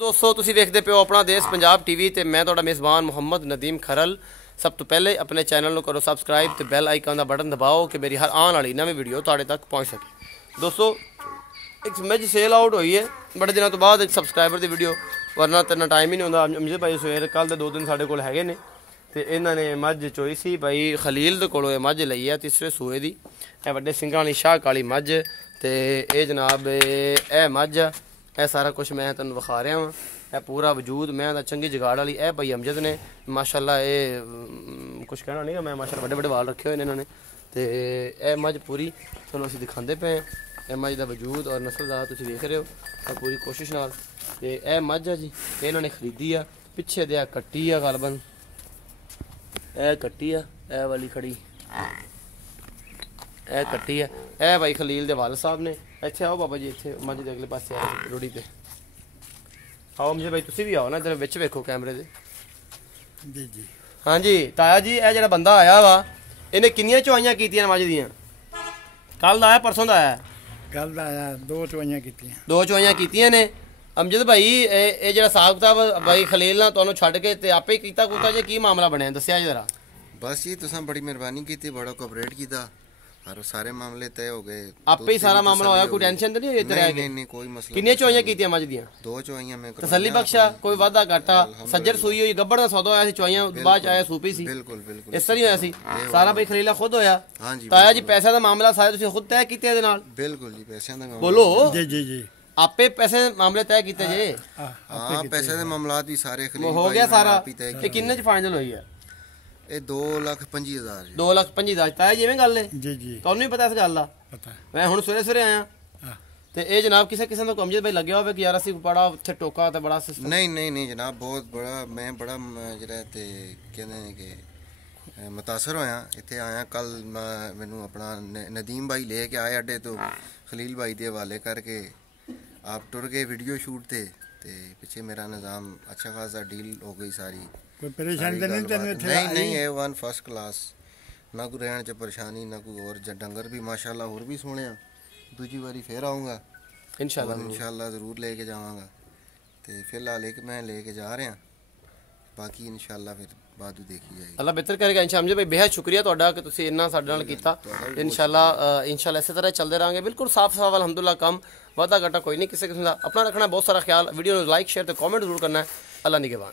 दोस्तों तुसी देखते पे हो अपना देश पंजाब टीवी ते मैं तुहाडा मेज़बान मुहम्मद नदीम खरल। सब तो पहले अपने चैनल को करो सबसक्राइब ते बैल आइकन का बटन दबाओ कि मेरी हर आने वाली नवी वीडियो तुहाडे तक पहुँच सके। दोस्तों एक मैच सेल आउट हुई है बड़े दिनों तो बाद एक सबसक्राइबर की वीडियो, वरना तो टाइम ही नहीं होंदा। अमजद भाई सवेर कल दे 2 दिन साडे कोल हैगे ने ते इन्हां ने मझ चोई सी भाई खलील दे कोलों ये मझ लई है तीसरे सूए दी। ए वड्डे सिंगां वाली शाह काली मझ ते ए जनाब ए मझ ए सारा कुछ मैं तुहानूं विखा रहा वां। ए पूरा वजूद मैं चंगी जगाड़ वाली ए भाई अमजद ने माशाअल्लाह ए कुछ कहना नहीं मैं माशाअल्लाह बड़े बड़े वाल रखे हुए इन्होंने ते ए मझ पूरी तुहानूं असीं दिखांदे पे ए मझ दा वजूद और नस्ल दा तुसीं वेख रहे हो पूरी कोशिश नाल। ते ए मझ है जी इन्होंने खरीदी आ पिछे दे कट्टी आ गलबन ए कट्टी आ ए वाली खड़ी ए कट्टी है ए भाई खलील दे वाल साहब ने। इत्थे आओ बाबा जी इत्थे मझ दे अगले पासे आओ रोड़ी ते आओ मुझे भाई तुसी भी आओ ना इधर विच वेखो कैमरे दे। जी जी हाँ जी ताया जी ए जेड़ा बंदा आया वा इन्हें किन्नियां चुआइयां कीतियां मझ दियां? कल दा आया परसों दा आया? कल दा आया 2 चुआइयां कीतियां। 2 चुआइयां कीतियां ने। अमजद भाई ए जेड़ा हिसाब किताब भाई खलील ना तुहानूं छड्ड के ते आपे कीता कुता जे की मामला बनया दस्सिया जरा। बस जी तुसां बड़ी मेहरबानी की, बड़ा कोऑपरेट किया और सारे मामले तय हो गए। आपे ही सारा मामला होया, कोई टेंशन तो नहीं हुई? नहीं नहीं कोई मसला। किन्नियां चुआइयां कीतियां मझ दियां? 2 चुआइयां में तसल्ली बख्शा कोई वादा घाटा सज्जर सूई हुई गब्बड़ दा सौदा होया सी चुआइयां बाद आया सूपी सी बिल्कुल बिल्कुल इस तरह होया सी सारा भाई खलीला खुद होया। हां जी ताया जी पैसे दा मामला सारे तुसीं खुद तय कीते दे नाल? बिल्कुल जी पैसे दा बोलो जी जी जी आपे पैसे मामले तय कीते जे? हां पैसे दे मामलात भी सारे खलील हो गया सारा। ये किन्ने च फाइनल होई है? ये 2,25,000 2,25,000 ताया जी एवें गल है जी जी तुहानूं नहीं पता इस गल दा? पता मैं हुण सवेरे सवेरे आया ते ए जनाब किसे किस्म दा अमजद भाई लग्या होवे कि यार असीं बड़ा उत्थे टोका ते बड़ा सिस्टम। नहीं नहीं नहीं जनाब बहुत बड़ा मैं बड़ा जेड़ा ते कहंदे ने कि मुतासर होया इत्थे आया। कल मैनू अपना नदीम भाई लेके आए अड्डे तो खलील भाई के हवाले करके आप टुर गए वीडियो शूट ते पिछे मेरा निज़ाम अच्छा खासा डील हो गई सारी। कोई परेशानी तो नहीं तेन इत्थे? नहीं नहीं A1 फर्स्ट क्लास ना कोई रहने च परेशानी ना कोई और डंगर भी माशाल्लाह और भी सोने। दूजी बारी फिर आऊँगा इंशाल्लाह ज़रूर लेके जावांगा। तो फिलहाल एक मैं लेके जा रहा बाकी इंशाल्लाह फिर बादू देखी जाएगी। अल्लाह बेहतर करेगा इंशाल्लाह। भाई बेहद शुक्रिया तुहाडा कि तुसीं इन्ना साडे नाल कीता। इंशाल्लाह इसी तरह चलते रहेंगे बिल्कुल साफ साफ अलहमदुलिल्लाह कम वादा घाटा कोई नहीं किसी किस्म का। अपना रखना बहुत सारा ख्याल। वीडियो लाइक शेयर तो कमेंट जरूर करना है। अल्लाह निगहबान।